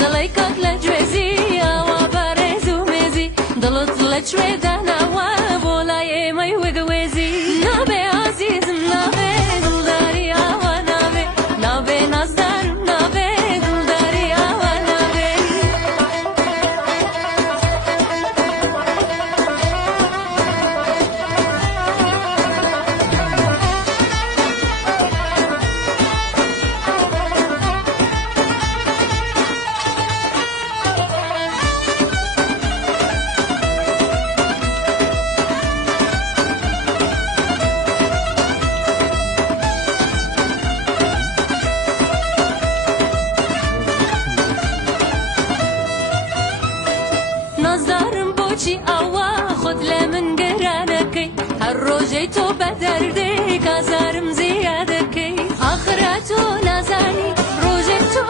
دڵێکات لە گوێزی ئاوا بەڕێز و مێزی دڵت لە کوێداناوە بۆ لای ئێمەی وەدوێزی نابێ عەزیزم نابێ دڵداری ئاوا نابێ نابێ نازدارم نابێ دڵداری ئاوا نابێ نازدارم بۆچی ئاوا خۆت لە من گەرانەکەی هەر ڕۆژەی تۆ بە دەردێک ئازارم زیادەکەی ئاخرا تۆ نازانی ڕۆژێک تۆ